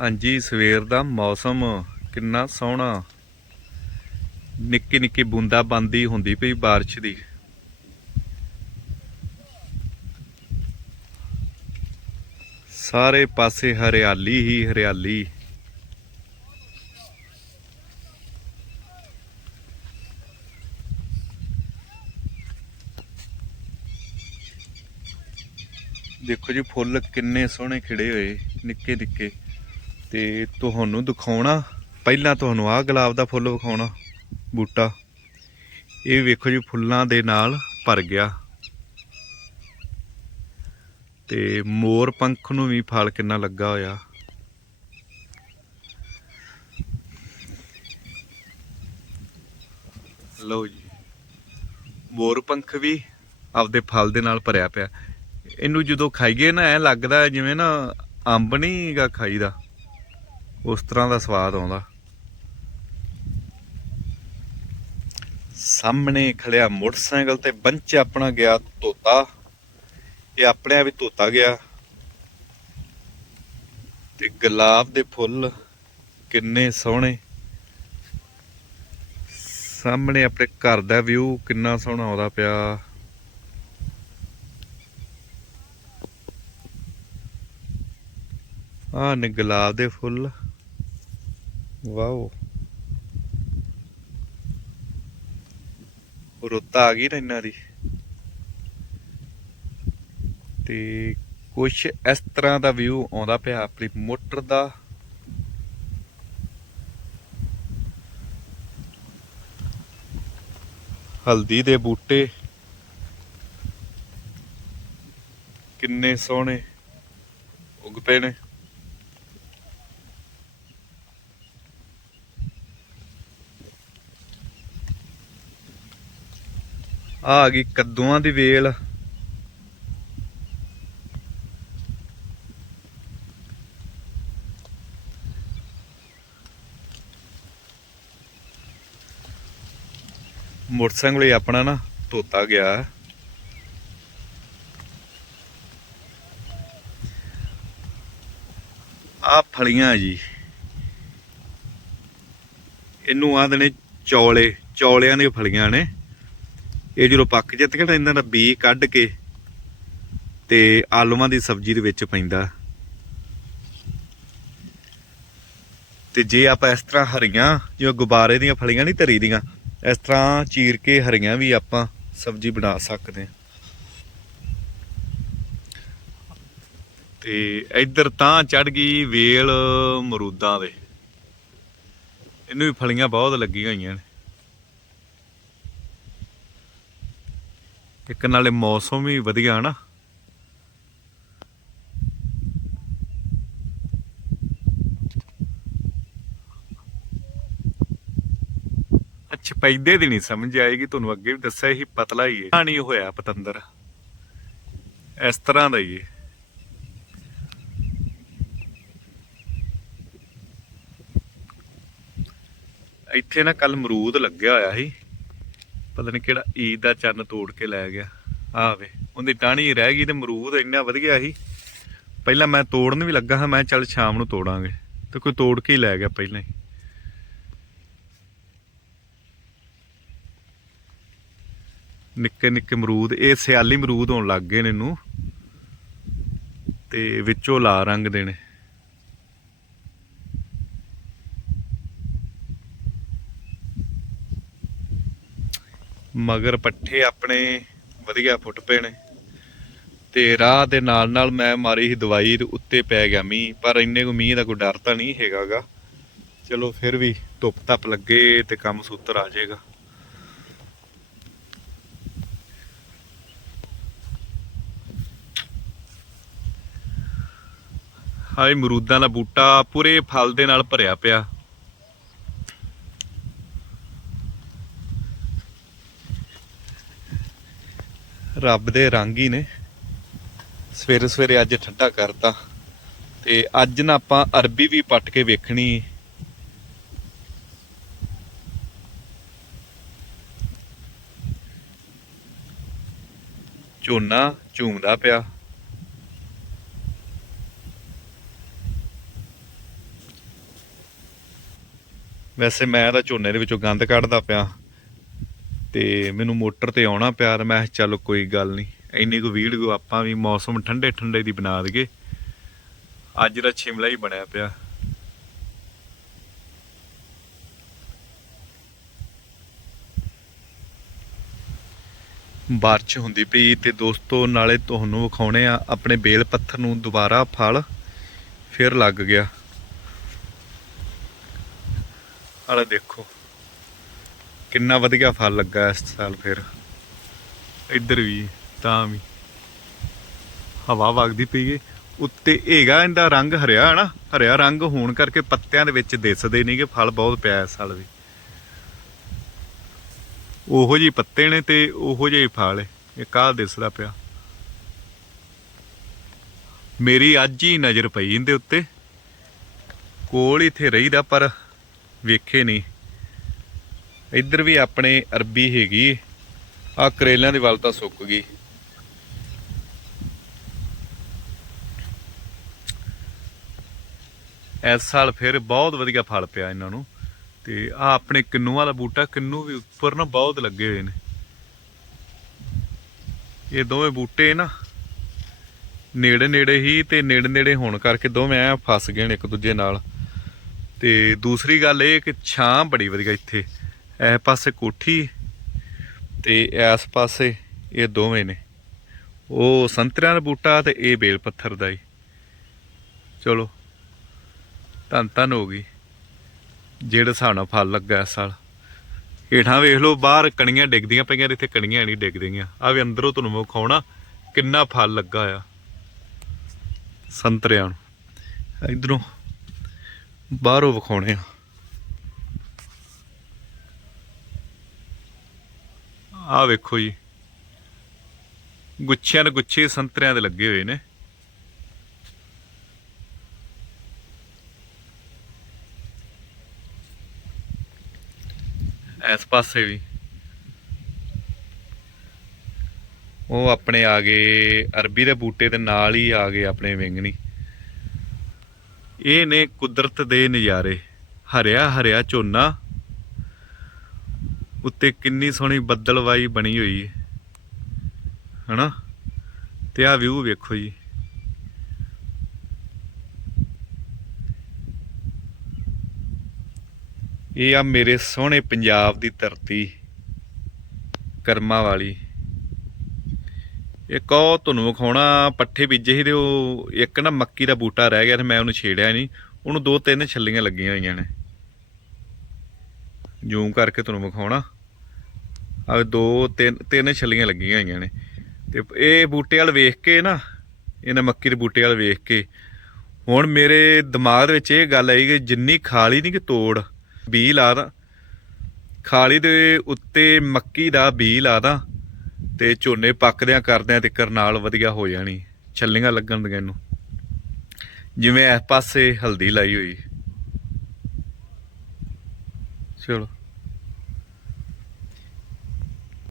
ਹਾਂਜੀ, ਸਵੇਰ ਦਾ ਮੌਸਮ ਕਿੰਨਾ ਸੋਹਣਾ। ਨਿੱਕੀ ਨਿੱਕੀ ਬੂੰਦਾ ਬੰਦੀ ਹੁੰਦੀ ਪਈ ਬਾਰਿਸ਼ ਦੀ। ਸਾਰੇ ਪਾਸੇ ਹਰਿਆਲੀ ਹੀ ਹਰਿਆਲੀ। ਦੇਖੋ ਜੀ, ਫੁੱਲ ਕਿੰਨੇ ਸੋਹਣੇ ਖਿੜੇ ਹੋਏ, ਨਿੱਕੇ ਨਿੱਕੇ। ਤੇ ਤੁਹਾਨੂੰ ਦਿਖਾਉਣਾ, ਪਹਿਲਾਂ ਤੁਹਾਨੂੰ ਆਹ ਗੁਲਾਬ ਦਾ ਫੁੱਲ ਵਿਖਾਉਣਾ, ਬੂਟਾ। ਇਹ ਵੇਖੋ ਜੀ, ਫੁੱਲਾਂ ਦੇ ਨਾਲ ਭਰ ਗਿਆ। ਤੇ ਮੋਰ ਪੰਖ ਨੂੰ ਵੀ ਫਲ ਕਿੰਨਾ ਲੱਗਾ ਹੋਇਆ। ਲਓ ਜੀ, ਮੋਰ ਪੰਖ ਵੀ ਆਪਦੇ ਫਲ ਦੇ ਨਾਲ ਭਰਿਆ ਪਿਆ। ਇਹਨੂੰ ਜਦੋਂ ਖਾਈਏ ਨਾ, ਐ ਲੱਗਦਾ ਜਿਵੇਂ ਨਾ ਅੰਬ ਨਹੀਂ ਗਾ ਖਾਈਦਾ। ਉਸ ਤਰ੍ਹਾਂ ਦਾ ਸਵਾਦ ਆਉਂਦਾ। ਸਾਹਮਣੇ ਖੜਿਆ ਮੋਟਰਸਾਈਕਲ ਤੇ ਬੰਚ ਆਪਣਾ ਗਿਆ ਤੋਤਾ। ਇਹ ਆਪਣੇ ਵੀ ਹੀ ਤੋਤਾ ਗਿਆ। ਤੇ ਗੁਲਾਬ ਦੇ ਫੁੱਲ ਕਿੰਨੇ ਸੋਹਣੇ। ਸਾਹਮਣੇ ਆਪਣੇ ਘਰ ਦਾ ਵਿਊ ਕਿੰਨਾ ਸੋਹਣਾ ਆਉਂਦਾ ਪਿਆ। ਆਹ ਨੇ ਗੁਲਾਬ ਦੇ ਫੁੱਲ। ਵਾਓ। ਰੁੱਤ ਆ ਗਈ ਨਾ ਇਹਨਾਂ ਦੀ। ਤੇ ਕੁਛ ਇਸ ਤਰ੍ਹਾਂ ਦਾ ਵਿਊ ਆਉਂਦਾ ਪਿਆ ਆਪਣੀ ਮੋਟਰ ਦਾ। ਹਲਦੀ ਦੇ ਬੂਟੇ। ਕਿੰਨੇ ਸੋਹਣੇ। ਉੱਗ ਪਏ ਨੇ। ਆ ਆ ਗਈ ਕੱਦੂਆਂ ਦੀ ਵੇਲ। ਮੋਟਰਸਾਈਕਲ ਹੀ ਆਪਣਾ ਨਾ ਧੋਤਾ ਗਿਆ। ਆ ਫਲੀਆਂ ਜੀ। ਇਹਨੂੰ ਆਂਦੇ ਨੇ ਚੌਲੇ, ਚੌਲਿਆਂ ਦੀਆਂ ਫਲੀਆਂ ਨੇ। ਇਹ ਜਦੋਂ ਪੱਕ ਜਿੱਤ ਕੇ ਤਾਂ ਇਹਨਾਂ ਦਾ ਬੀ ਕੱਢ ਕੇ ਤੇ ਆਲੂਆਂ ਦੀ ਸਬਜ਼ੀ ਦੇ ਵਿੱਚ ਪੈਂਦਾ। ਤੇ ਜੇ ਆਪਾਂ ਇਸ ਤਰ੍ਹਾਂ ਹਰੀਆਂ, ਜਿਵੇਂ ਗੁਬਾਰੇ ਦੀਆਂ ਫਲੀਆਂ ਨਹੀਂ ਧਰੀ ਦੀਆਂ, ਇਸ ਤਰ੍ਹਾਂ ਚੀਰ ਕੇ ਹਰੀਆਂ ਵੀ ਆਪਾਂ ਸਬਜ਼ੀ ਬਣਾ ਸਕਦੇ ਹਾਂ। ਤੇ ਇੱਧਰ ਤਾਂ ਚੜ ਗਈ ਵੇਲ ਮਰੂਦਾਂ ਦੇ। ਇਹਨੂੰ ਵੀ ਫਲੀਆਂ ਬਹੁਤ ਲੱਗੀਆਂ ਹੋਈਆਂ ਨੇ। ਇੱਕ ਨਾਲੇ ਮੌਸਮ ਵੀ ਵਧੀਆ ਹਨਾ ਅੱਛਾ, ਪੈਦੇ ਦੀ ਨਹੀਂ ਸਮਝ ਆਏਗੀ, ਤੁਹਾਨੂੰ ਅੱਗੇ ਵੀ ਦੱਸਿਆ ਹੀ ਪਤਲਾ ਹੀ ਹੈ ਨਹੀਂ ਹੋਇਆ ਪਤੰਦਰ। ਇਸ ਤਰ੍ਹਾਂ ਦਾ ਹੀ ਹੈ ਇੱਥੇ ਨਾ ਕੱਲ ਮਰੂਦ ਲੱਗਿਆ ਹੋਇਆ ਸੀ। ਪਤਾ ਨਹੀਂ ਕਿਹੜਾ ਈਦ ਦਾ ਚੰਨ ਤੋੜ ਕੇ ਲੈ ਗਿਆ। ਆਵੇ ਉਹਦੀ ਟਾਹਣੀ ਰਹਿ ਗਈ ਤੇ ਮਰੂਦ ਇੰਨਾ ਵਧੀਆ ਸੀ। ਪਹਿਲਾਂ ਮੈਂ ਤੋੜਨ ਵੀ ਲੱਗਾ ਹਾਂ, ਮੈਂ ਚੱਲ ਸ਼ਾਮ ਨੂੰ ਤੋੜਾਂਗੇ। ਤੇ ਕੋਈ ਤੋੜ ਕੇ ਹੀ ਲੈ ਗਿਆ ਪਹਿਲਾਂ ਹੀ। ਨਿੱਕੇ ਨਿੱਕੇ ਮਰੂਦ, ਇਹ ਸਿਆਲੀ ਮਰੂਦ ਹੋਣ ਲੱਗ ਗਏ ਨੇ ਇਹਨੂੰ। ਤੇ ਵਿੱਚੋਂ ਲਾ ਰੰਗ ਦੇਣੇ ਨੇ ਮਗਰ ਪੱਠੇ ਆਪਣੇ ਵਧੀਆ ਫੁੱਟ ਪਏ ਨੇ। ਤੇ ਰਾਹ ਦੇ ਨਾਲ ਨਾਲ ਮੈਂ ਮਾਰੀ ਸੀ ਦਵਾਈ ਤੇ ਉੱਤੇ ਪੈ ਗਿਆ ਮੀਂਹ, ਪਰ ਇੰਨੇ ਕੋ ਮੀਂਹ ਦਾ ਕੋਈ ਡਰ ਤਾਂ ਨਹੀਂ ਹੈਗਾਗਾ। ਚਲੋ ਫਿਰ ਵੀ ਧੁੱਪ ਧੱਪ ਲੱਗੇ ਤੇ ਕੰਮ ਸੂਤਰ ਆ ਜਾਏਗਾ। ਹਾਏ, ਮਰੂਦਾਂ ਦਾ ਬੂਟਾ ਪੂਰੇ ਫਲ ਦੇ ਨਾਲ ਭਰਿਆ ਪਿਆ। ਰੱਬ ਦੇ ਰੰਗ ਹੀ ਨੇ। ਸਵੇਰੇ ਸਵੇਰੇ ਅੱਜ ਠੰਡਾ ਕਰਤਾ। ਤੇ ਅੱਜ ਨਾ ਆਪਾਂ ਅਰਬੀ ਵੀ ਪੱਟ ਕੇ ਵੇਖਣੀ। ਝੋਨਾ ਝੂਮਦਾ ਪਿਆ। ਵੈਸੇ ਮੈਂ ਤਾਂ ਝੋਨੇ ਦੇ ਵਿੱਚੋਂ ਗੰਦ ਕੱਢਦਾ ਪਿਆ। ਤੇ ਮੈਨੂੰ ਮੋਟਰ ਤੇ ਆਉਣਾ ਪਿਆ ਤੇ ਮੈਂ ਕਿਹਾ ਚੱਲ ਕੋਈ ਗੱਲ ਨਹੀਂ ਇੰਨੀ ਕੁ ਵੀਡੀਓ ਆਪਾਂ ਵੀ ਮੌਸਮ ਠੰਡੇ ਠੰਡੇ ਦੀ ਬਣਾ ਦਈਏ। ਅੱਜ ਦਾ ਸ਼ਿਮਲਾ ਹੀ ਬਣਿਆ ਪਿਆ। ਬਾਰਿਸ਼ ਹੁੰਦੀ ਪਈ ਤੇ ਦੋਸਤੋ ਨਾਲੇ ਤੁਹਾਨੂੰ ਵਿਖਾਉਣੇ ਆ ਆਪਣੇ ਬੇਲ ਪੱਥਰ ਨੂੰ ਦੁਬਾਰਾ ਫਲ। ਫਿਰ ਲੱਗ ਗਿਆ। ਆਲੇ ਦੇਖੋ। ਕਿੰਨਾ ਵਧੀਆ ਫਲ ਲੱਗਾ ਇਸ ਸਾਲ ਫਿਰ। ਇੱਧਰ ਵੀ, ਤਾਂ ਵੀ। ਹਵਾ ਵਗਦੀ ਪਈ ਏ। ਉੱਤੇ ਹੈਗਾ ਇਹਦਾ ਰੰਗ ਹਰਿਆ ਹੈ ਨਾ ਹਰਿਆ ਰੰਗ ਹੋਣ ਕਰਕੇ ਪੱਤਿਆਂ ਦੇ ਵਿੱਚ ਦਿਸਦੇ ਨਹੀਂ ਕਿ ਫਲ ਬਹੁਤ ਪਿਆ ਇਸ ਸਾਲ ਵੀ। ਉਹੋ ਜਿਹੇ ਪੱਤੇ ਨੇ ਤੇ ਉਹੋ ਜਿਹੇ ਫਲ ਇਹ ਕਾਹ ਦਿਸਦਾ ਪਿਆ? ਮੇਰੀ ਅੱਜ ਹੀ ਨਜ਼ਰ ਪਈ ਇਹਦੇ ਉੱਤੇ। ਕੋਲ ਇੱਥੇ ਰਹੀਦਾ ਪਰ ਵੇਖੇ ਨਹੀਂ ਇੱਧਰ ਵੀ ਆਪਣੇ ਅਰਬੀ ਹੈਗੀ ਆ ਕਰੇਲਿਆਂ ਦੀ ਵੱਲ ਤਾਂ ਸੁੱਕ ਗਈ। ਇਸ ਸਾਲ ਫਿਰ ਬਹੁਤ ਵਧੀਆ ਫਲ ਪਿਆ ਇਹਨਾਂ ਨੂੰ। ਤੇ ਆ ਆਪਣੇ ਕਿੰਨੂ ਵਾਲਾ ਬੂਟਾ, ਕਿੰਨੂ ਵੀ ਉੱਪਰ ਨਾ ਬਹੁਤ ਲੱਗੇ ਹੋਏ ਨੇ। ਇਹ ਦੋਵੇਂ ਬੂਟੇ ਨਾ ਨੇੜੇ ਨੇੜੇ ਹੀ ਤੇ ਨੇੜੇ ਨੇੜੇ ਹੋਣ ਕਰਕੇ ਦੋਵੇਂ ਐ ਫਸ ਗਏ ਨੇ ਇੱਕ ਦੂਜੇ ਨਾਲ। ਤੇ ਦੂਸਰੀ ਗੱਲ ਇਹ ਕਿ ਛਾਂ ਬੜੀ ਵਧੀਆ ਇੱਥੇ। ਇਹ ਪਾਸੇ ਕੋਠੀ ਤੇ ਇਸ ਪਾਸੇ ਇਹ ਦੋਵੇਂ ਨੇ। ਉਹ ਸੰਤਰਿਆਂ ਦਾ ਬੂਟਾ ਤੇ ਇਹ ਬੇਲ ਪੱਥਰ ਦਾ ਹੀ ਚਲੋ, ਧੰਨ ਧੰਨ ਹੋ ਗਈ। ਜਿਹੜਾ ਸਾਨੂੰ ਫਲ ਲੱਗਾ ਇਸ ਸਾਲ। ਹੇਠਾਂ ਵੇਖ ਲਓ, ਬਾਹਰ ਕਣੀਆਂ ਡਿੱਗਦੀਆਂ ਪਈਆਂ ਇੱਥੇ ਕਣੀਆਂ ਨਹੀਂ ਡਿੱਗਦੀਆਂ। ਆ ਵੀ ਅੰਦਰੋਂ ਤੁਹਾਨੂੰ ਵਿਖਾਉਣਾ, ਕਿੰਨਾ ਫਲ ਲੱਗਾ ਆ। ਸੰਤਰਿਆਂ ਨੂੰ। ਇਧਰੋਂ ਬਾਹਰੋਂ ਵਿਖਾਉਣੇ ਆ। ਆਹ ਵੇਖੋ ਜੀ। ਗੁੱਛਿਆਂ ਦੇ ਗੁੱਛੇ ਸੰਤਰਿਆਂ ਦੇ ਲੱਗੇ ਹੋਏ ਨੇ। ਇਸ ਪਾਸੇ ਵੀ। ਉਹ ਆਪਣੇ ਆ ਗਏ, ਅਰਬੀ ਦੇ ਬੂਟੇ ਦੇ ਨਾਲ ਹੀ ਆ ਗਏ ਆਪਣੇ ਵਿੰਗਣੀ। ਇਹ ਨੇ ਕੁਦਰਤ ਦੇ ਨਜ਼ਾਰੇ ਹਰਿਆ ਹਰਿਆ ਝੋਨਾ ਉੱਤੇ ਕਿੰਨੀ ਸੋਹਣੀ ਬੱਦਲਵਾਈ ਬਣੀ ਹੋਈ ਹੈ ਹਨਾ? ਤੇ ਆ ਵਿਊ ਵੇਖੋ ਜੀ। ਇਹ ਆ ਮੇਰੇ ਸੋਹਣੇ ਪੰਜਾਬ ਦੀ ਧਰਤੀ, ਕਰਮਾਂ ਵਾਲੀ। ਇੱਕ ਉਹ ਤੁਹਾਨੂੰ ਵਿਖਾਉਣਾ, ਪੱਠੇ ਬੀਜੇ ਸੀ ਤੇ ਉਹ ਇੱਕ ਨਾ ਮੱਕੀ ਦਾ ਬੂਟਾ ਰਹਿ ਗਿਆ ਤੇ ਮੈਂ ਉਹਨੂੰ ਛੇੜਿਆ ਨਹੀਂ ਉਹਨੂੰ ਦੋ ਤਿੰਨ ਛੱਲੀਆਂ ਲੱਗੀਆਂ ਹੋਈਆਂ ਨੇ। ਜ਼ੂਮ ਕਰਕੇ ਤੁਹਾਨੂੰ ਵਿਖਾਉਣਾ। ਆ ਦੋ, ਤਿੰਨ ਤਿੰਨ ਛੱਲੀਆਂ ਲੱਗੀਆਂ ਹੋਈਆਂ ਨੇ। ਤੇ ਇਹ ਬੂਟੇ ਵਾਲ ਵੇਖ ਕੇ ਨਾ, ਇਹਨਾਂ ਮੱਕੀ ਦੇ ਬੂਟੇ ਵਾਲ ਵੇਖ ਕੇ। ਹੁਣ ਮੇਰੇ ਦਿਮਾਗ ਵਿੱਚ ਇਹ ਗੱਲ ਆਈ ਕਿ ਜਿੰਨੀ ਖਾਲੀ ਨਹੀਂ ਕਿ ਤੋੜ ਬੀ ਲਾਦਾ ਖਾਲੀ ਦੇ ਉੱਤੇ ਮੱਕੀ ਦਾ ਬੀ ਲਾਦਾ ਤੇ ਝੋਨੇ ਪੱਕਦਿਆਂ ਕਰਦਿਆਂ ਤੇ ਨਾਲ ਵਧੀਆ ਹੋ ਜਾਣੀ। ਛੱਲੀਆਂ ਲੱਗਣ ਦੀਆਂ ਇਹਨੂੰ। ਜਿਵੇਂ ਇਸ ਪਾਸੇ ਹਲਦੀ ਲਾਈ ਹੋਈ। ਚਲੋ